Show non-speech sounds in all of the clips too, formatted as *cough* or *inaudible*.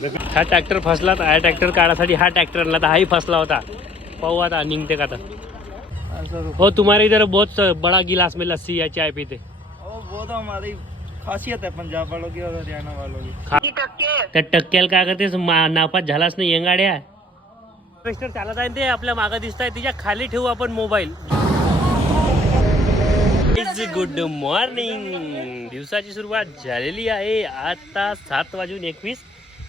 हा ट्रॅक्टर फसला तर हा ट्रॅक्टर काढासाठी हा ट्रॅक्टर आणला तर हाही फसला होता. पाहू आता निघते का आता हो तुम्हारे इधर बहुत बड़ा गिलास में लस्सी या चाय पीते ओ वो तो हमारी खासियत है पंजाब वालों की और हरियाणा वालों की त्या टक्क्याला काय करते मा- नापास झालाच नाही येंगाड्या. ट्रॅक्टर चालत आहे ते आपल्या मागं दिसत आहे तिच्या खाली ठेवू आपण मोबाईल. गुड मॉर्निंग दिवसाची सुरुवात झालेली आहे. आता सात वाजून एकवीस.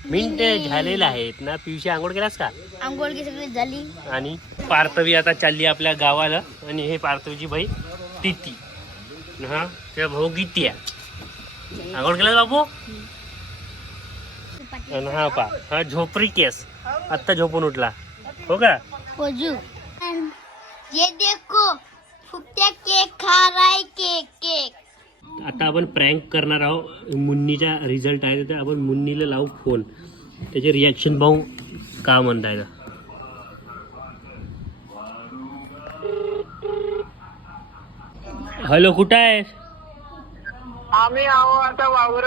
मिनिट झालेले आहेत ना? पिवशी आंघोळ केलास का? आंघोळ सगळी झाली. आणि पार्थवी आता चालली आपल्या गावाला. आणि हे पार्थवीची बाई तिती हा? त्या भाऊ गीती आहे आंघोळ केला बाबू आणि हा पा हा झोपरी केस. आत्ता झोपून उठला. हो का? ये देखो फुकट्या केक खा रहा है केक केक. आता आपण प्रँक करणार आहोत. मुन्नीचा रिझल्ट आहे तर आपण मुन्नीला लावू फोन त्याचे रिॲक्शन पाहू का म्हणताय ना हॅलो कुठं आहे आम्ही आहो आता वावर.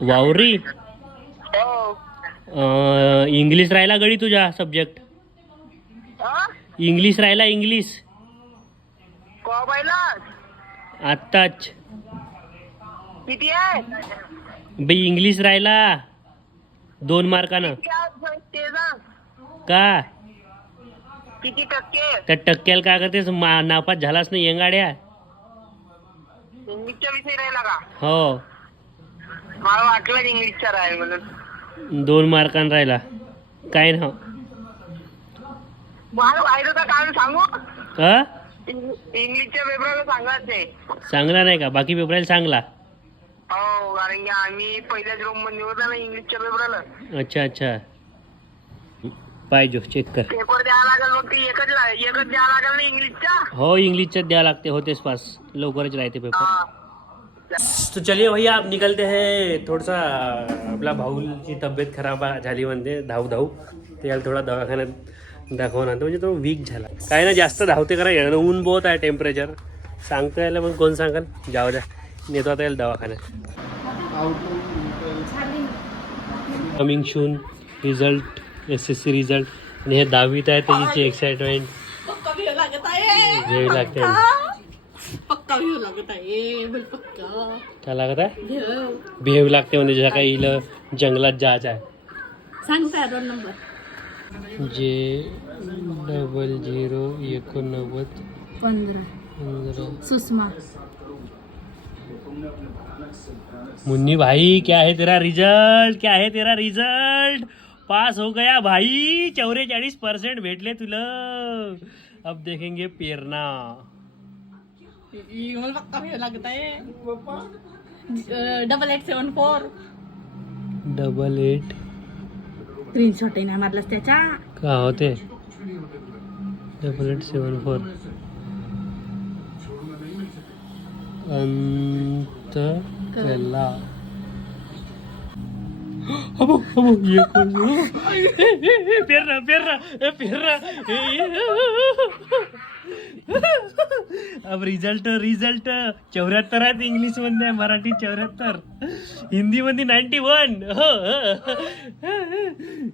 वावरी? हो. अं, इंग्लिश राहिला गडी तुझा सब्जेक्ट इंग्लिश राहिला इंग्लिश आत्ताच. किती आहे? बाई इंग्लिश राहिला. दोन मार्कानं. ते का? किती टक्के? त्या टक्क्याला काय करतेस? मा नापास झालाच नाही येंगाड्या. इंग्लिशचा विषय राहिला का? हो. मला वाटलं इंग्लिशचा राहील म्हणून. दोन मार्कान राहिला. काय मला व्हायचं काम सांगू? इंग्लिशच्या पेपरला सांगायचंय. चांगला नाही का? बाकी पेपराला चांगला हो कारण की आम्ही पहिल्याच रूममध्ये होतो ना इंग्लिशच्या पेपरला अच्छा अच्छा. पाहिजे चेक कर. पेपर द्यावा लागेल मग ते एकच ला- एकच द्यावा लागेल ना इंग्लिशचा हो इंग्लिशच्याच द्यावं लागते होतेच पास. लवकरच राहते पेपर हा. तो चलिए भैया आप निकलते हैं थोडासा आपल्या भाऊची तब्येत खराब झाली म्हणते धाव धाव ते याला थोडा दवाखान्यात दाखवून आणतो म्हणजे तो वीक झाला. काय ना जास्त धावते करा यानं ऊन बहुत आहे टेम्परेचर सांगता यायला मग कोण सांगाल? जाऊ द्या नेतो आता याला दवाखान्यात coming soon result S S C result आणि हे दहावीत आहे त्याची एक्साइटमेंट घ्यावी लागते. काय लागत आहे? भेव लागते म्हणजे ज्या काही इलं जंगलात जायचं आहे. नंबर. जे डबल झिरो एकोणनव्वद पंधरा. सुषमा. मुन्नी भाई क्या है तेरा रिजल्ट क्या है तेरा रिजल्ट पास हो गया भाई। चौवेचाळीस पर्सेंट भेटले तुला. अब देखेंगे पेरना. Double eight seven four. Double eight screenshot ना मारलास त्याच्या का होते? Double eight seven four. अंत कला अबो अबो ये कोण पेरना पेरना ए, पेरना अब रिझल्ट रिझल्ट चौऱ्याहत्तर आहेत इंग्लिशमध्ये मराठी चौऱ्याहत्तर. हिंदी मध्ये नाईन्टी वन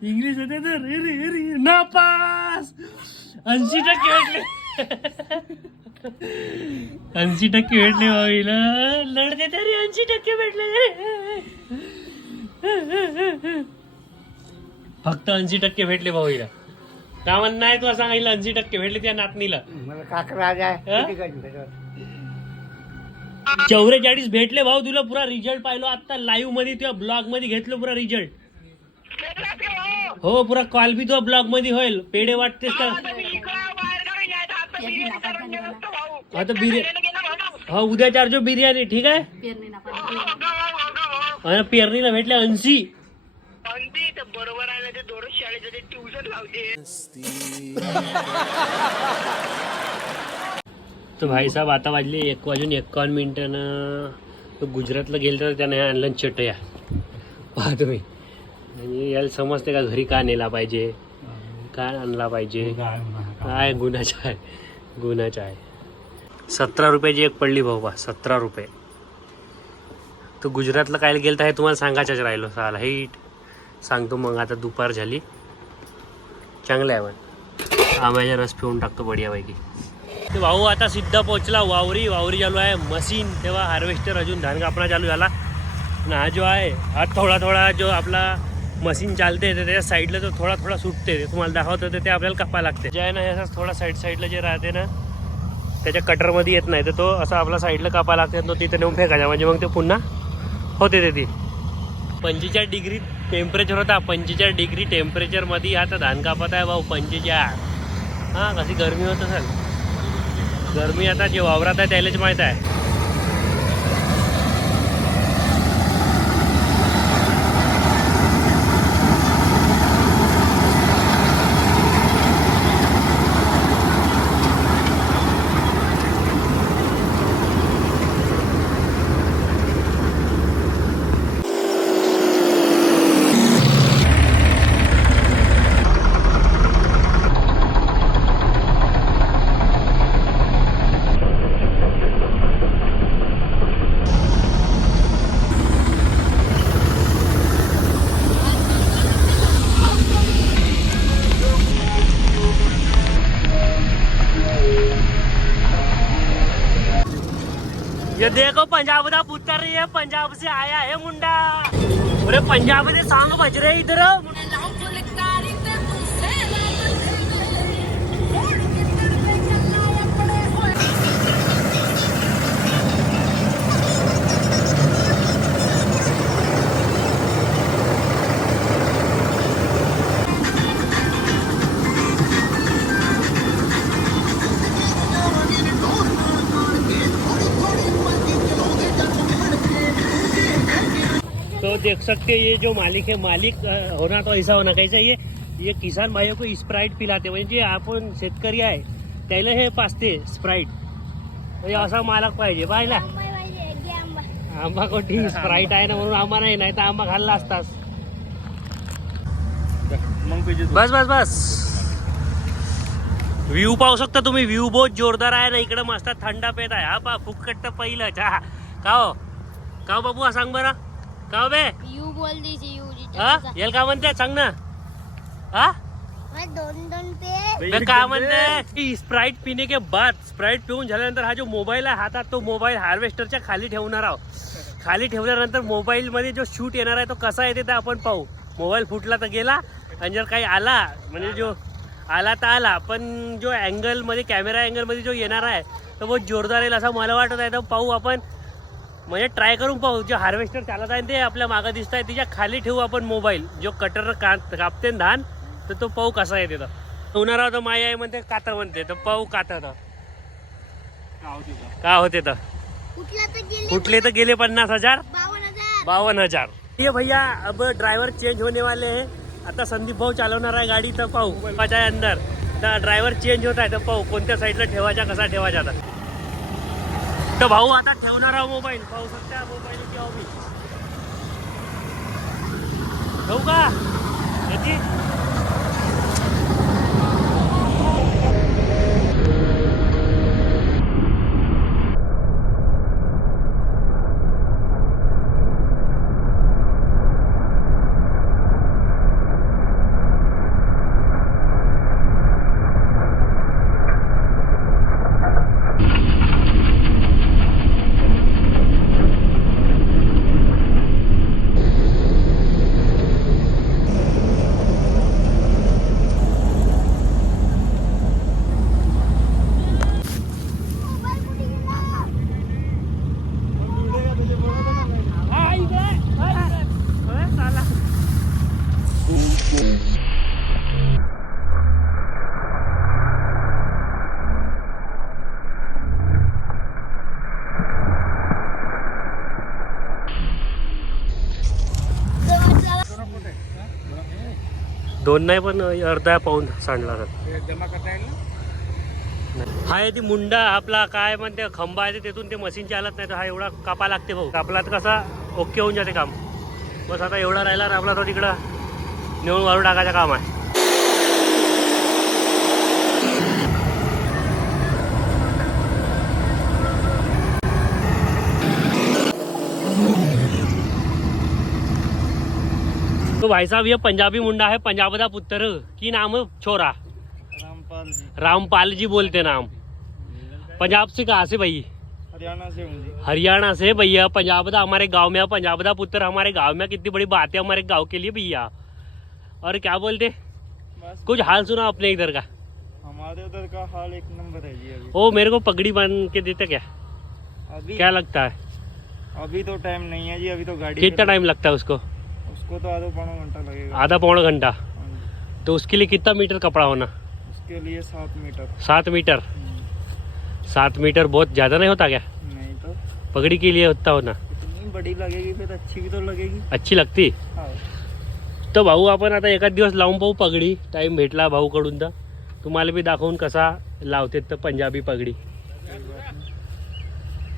इंग्लिशमध्ये तर रे रे रे नापास. ऐंशी टक्के भेटले. ऐंशी टक्के भेटले भावीला. लढते तरी ऐंशी टक्के भेटले. फक्त ऐंशी टक्के भेटले भाऊला का म्हणणं आहे तुला सांगायला ऐंशी टक्के भेटले त्या नातनीला. चौवेचाळीस भेटले? भाऊ तुला पुरा रिझल्ट पाहिलो. आता लाईव्हमध्ये तुझ्या ब्लॉगमध्ये घेतलो पुरा रिझल्ट हो पुरा कॉल बी तुझ्या ब्लॉगमध्ये होईल. पेढे वाटतेस का? आता बिर्याणी हा उद्या चारजो बिर्याणी ठीक आहे? पेरणी ना आणि पेरणीला भेटले ऐंशी बरोबर आहे ना ते दोन शाळेचं ते ट्युशन लावते. तर भाई साहेब आता वाजले एक वाजून एकावन्न मिनिटानं. तो गुजरातला गेलं तर त्याने आणलं चटया. पहा तुम्ही. आणि याला समजते का घरी का नेला पाहिजे? काय आणला पाहिजे? काय गुन्हाचा आहे? गुन्ह्याच्या आहे. सतरा रुपयाची एक पडली भाऊ बा सतरा रुपये. तो गुजरातला काय गेलं तर हे तुम्हाला सांगायच्याच राहिलो साला हिट. सांगतो मग आता दुपार झाली. चांगलं आहे पण आंब्याचा रस पिऊन टाकतो बढियापैकी. ते भाऊ आता सिद्धा पोहोचला वावरी वावरी चालू आहे मशीन. तेव्हा हार्वेस्टर अजून धान कापणा चालू झाला. आणि हा जो आहे हा थोडा थोडा जो आपला मशीन चालते तर त्याच्या साईडला जो थोडा थोडा सुटते ते. तुम्हाला दाखवतं तर ते आपल्याला कापा लागते. जे आहे ना असं थोडा साईड साईडला जे राहते ना त्याच्या कटरमध्ये येत नाही. तर तो असा आपला साईडला कापा लागते तो तिथे नेऊन फेकायचा. म्हणजे मग ते पुन्हा होते ते ती. पंचेचाळीस डिग्री टेम्परेचर होता. पंचेचाळीस डिग्री टेम्परेचरमध्ये आता धान कापत आहे भाऊ पंचेचाळीस. हां कशी गरमी होत असेल. गरमी आता जे वावरात आहे त्यालाच माहीत आहे. ये पंजाब से आया है मुंडा. अरे पंजाब से सांग बज रहे इधर. मुंडा तो देख सकते हैं ये जो मालिक है मालिक होना तो ऐसा होना कैसा ये ये किसान भाइयों को स्प्राईट पिलाते म्हणजे आपण शेतकरी आहे त्याला हे पाचते स्प्राईट म्हणजे असा मालक पाहिजे पाहिला? आंबा कोठी स्प्राईट आहे ना म्हणून आंबा नाही नाही तर आंबा खाल्ला असतास. बस बस बस. व्ह्यू पाहू शकता तुम्ही व्ह्यू बहुत जोरदार आहे ना इकडे मस्त थंड पेत आहे. हा पा फुकट तर पहिलं चहा का हो? का हो बाबू हा सांग बरं. का हो बे? यू बोल दीजिए यू हा? याला काय म्हणते? सांग ना. हा? दोन दोन पे. बे काय म्हणते? की स्प्राईट पिणे के बाद स्प्राईट पिऊन झाल्यानंतर हा जो मोबाईल आहे हातात तो मोबाईल हार्वेस्टरच्या खाली ठेवणार आहोत. खाली ठेवल्यानंतर मोबाईल मध्ये जो शूट येणार आहे तो कसा येते ते आपण पाहू. मोबाईल फुटला तर गेला आणि जर काही आला म्हणजे जो आला तर आला पण जो अँगलमध्ये कॅमेरा अँगलमध्ये जो येणार आहे तो बहुत जोरदार येईल असं मला वाटत आहे. तर पाहू आपण. म्हणजे ट्राय करून पाहू जे हार्वेस्टर चालत आहे ते आपल्या मागं दिसत आहे तिच्या खाली ठेवू आपण मोबाईल जो कटर का कापते धान तर तो पाहू कसा येते तर उन्हाळा तर माया आहे म्हणते कातर म्हणते तर पाहू कातर तर का होते तर कुठला तर गेले पन्नास हजार बावन हजार ये भैया अब ड्राइवर चेंज होने वाले हैं आता संदीप भाऊ चालवणार आहे गाडी तर पाहू माझ्या अंदर तर ड्रायव्हर चेंज होत आहे तर पाहू कोणत्या साईडला ठेवायचा कसा ठेवायचा आता तर भाऊ आता ठेवणार हा मोबाईल पाहू शकता मोबाईल किंवा मी. ठेवू का? याची दोन नाही पण अर्धा पाऊन सांडला हा ती मुंडा आपला काय म्हणते खंबा आहे तिथून ते मशीन चालत नाही तर हा एवढा कापा लागते भाऊ. कापला तर कसा ओके होऊन जाते काम. बस आता एवढा राहिला ना आपला तो तिकडं नेऊन वाळू टाकायचं काम आहे. तो भाई साहब ये पंजाबी मुंडा है पंजाब का पुत्र। की नाम? है छोरा। रामपाल जी। रामपाल जी बोलते नाम। पंजाब से कहा से भाई? हरियाणा से हरियाणा से भैया पंजाब का हमारे गाँव में पंजाब का पुत्र हमारे गाँव में कितनी बड़ी बात है हमारे गाँव के लिए भैया और क्या बोलते? कुछ हाल सुना अपने इधर का। हमारे उधर का हाल एक नंबर है जी अभी। ओ मेरे को पगड़ी बाँध के देते क्या? अभी क्या लगता है? अभी तो टाइम नहीं है जी अभी तो गाड़ी कितना टाइम लगता है उसको? उसको तो आधा पौना घंटा लगेगा। आधा पौना घंटा। तो उसके लिए कितना मीटर कपड़ा होना? उसके लिए सात मीटर। सात मीटर? सात मीटर बहुत ज़्यादा नहीं होता क्या? नहीं तो। पगड़ी के लिए होता होना? इतनी बड़ी लगेगी फिर अच्छी भी तो लगेगी। अच्छी लागती? हाँ। तर भाऊ आपण आता एखाद दिवस लावून पाहू पगडी. टाइम भेटला भाऊकडून तर. तुम्हाला बी दाखवून कसा लावते तर पंजाबी पगड़ी.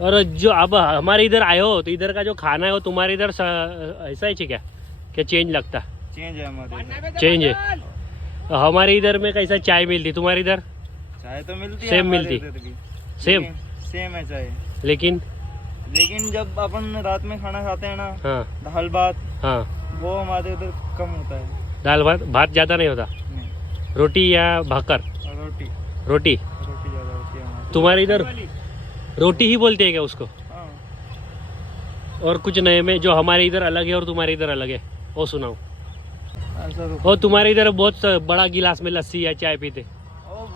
और जो अब हमारे इधर आए हो तो इधर का जो खाना है वो तुम्हारे इधर ऐसा ही क्या? क्या चेंज लगता? चेंज है हमारे चेंज है। तो हमारे इधर में कैसा चाय मिलती? तुम्हारे इधर? चाय तो मिलती सेम मिलती? सेम सेम है चाय। लेकिन? लेकिन जब अपन रात में खाना खाते हैं ना हाँ। दाल भात हाँ। वो हमारे उधर कम होता है। दाल भात भात ज़्यादा नहीं होता? नहीं। रोटी या भाकर? रोटी। रोटी। रोटी ज़्यादा होती है तुम्हारे इधर रोटी ही बोलते हैं क्या उसको? हाँ। और कुछ नए में जो हमारे इधर अलग है और तुम्हारे इधर अलग है? वो सुनाओ। तो तुम्हारे इधर बहुत बड़ा गिलास में लस्सी या चाय पीते।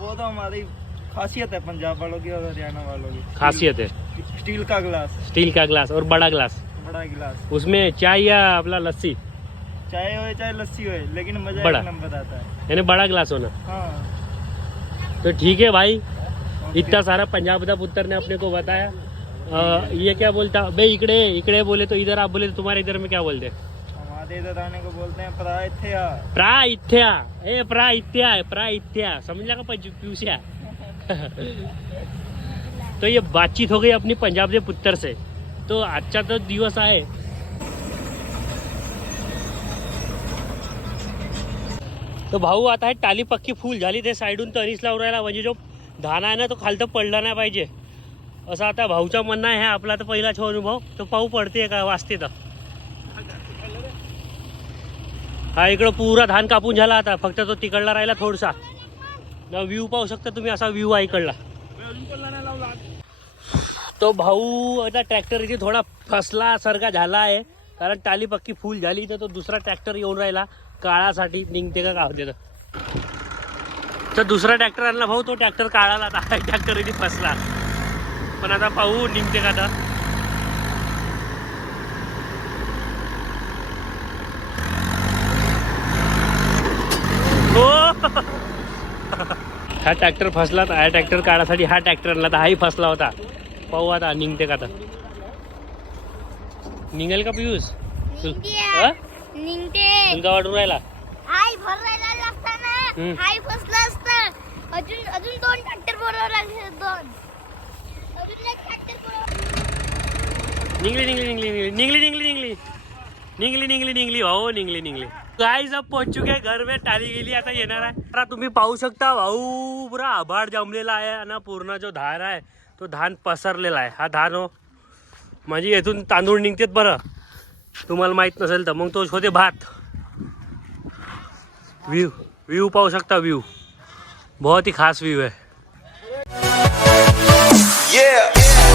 वो तो हमारी खासियत है पंजाब वालों की और हरियाणा वालों की। खासियत है। स्टील- का गिलास। स्टील का गिलास और बड़ा गिलास। बड़ा गिलास। उसमें चाय या अपना लस्सी? चाय हो चाहे लस्सी हो लेकिन मज़ा बड़ा। नंबर आता है। यानी बड़ा गिलास होना। हाँ। तो ठीक है भाई इतना सारा पंजाब का पुत्र ने अपने को बताया। अ, ये क्या बोलता? भाई इकडे इकडे बोले तो इधर आप बोले तो तुम्हारे इधर में क्या बोलते? हमारे इधर आने को बोलते हैं प्राय थे आ प्रा इथ्या ए प्रा इथ्या है प्रा इथ्या समझ लगा पंज प्यूसिया *laughs* तो ये बातचीत हो गई अपनी पंजाब के पुत्र से। तो आजचा तो दिवस आहे तो भाऊ आता आहे टाली पक्की फुल झाली ते साईडून तरीच लावून राहिला म्हणजे जो धाना आहे ना तो खालतं पडला नाही पाहिजे. असं आता भाऊचा म्हणणं आहे आपला तर पहिलाच हो अनुभव. तो पाहू पडते का वाचते तर. हा इकडं पुरा धान कापून झाला आता. फक्त तो तिकडला राहिला थोडसा. ना व्ह्यू पाहू शकता तुम्ही असा व्ह्यू आहे इकडला. तो भाऊ आता ट्रॅक्टर इथे थोडा फसला सारखा झाला आहे. कारण टाली पक्की फुल झाली तर तो दुसरा ट्रॅक्टर येऊन राहिला. काळासाठी निघते का काय होते तर. दुसरा ट्रॅक्टर आणला भाऊ तो ट्रॅक्टर काळाला आता. *laughs* ट्रॅक्टर इथे फसला. पण आता पाहू निघते का आता हो हा ट्रॅक्टर फसला तर हा ट्रॅक्टर काढासाठी हा ट्रॅक्टर आणला तर हाही फसला होता. पाहू आता निघते का आता. निघेल का पियुष? निघते वाटून राहिला. हाय भरायला असताना. हम्म. हाय फसलं असतं. अजून अजून दोन ट्रॅक्टर बरोबर लागले दोन. अजून एक ट्रॅक्टर बरोबर निघली निघली निघली निघली निघली निघली निघली निघली निघली निघली भाऊ निघली निघली. काय सब पोहोच चुके घर में टाली गेली आता येणार आहे. आता तुम्ही पाहू शकता भाऊ पुरा आभाळ जमलेला आहे आणि पूर्ण जो धान आहे तो धान पसरलेला आहे. हा धान हो. म्हणजे येथून तांदूळ निघतेत बरं. तुम्हाला माहीत नसेल तर मग तो होते भात. व्ह्यू व्ह्यू पाहू शकता व्ह्यू बहुत ही खास व्ह्यू आहे. Yeah.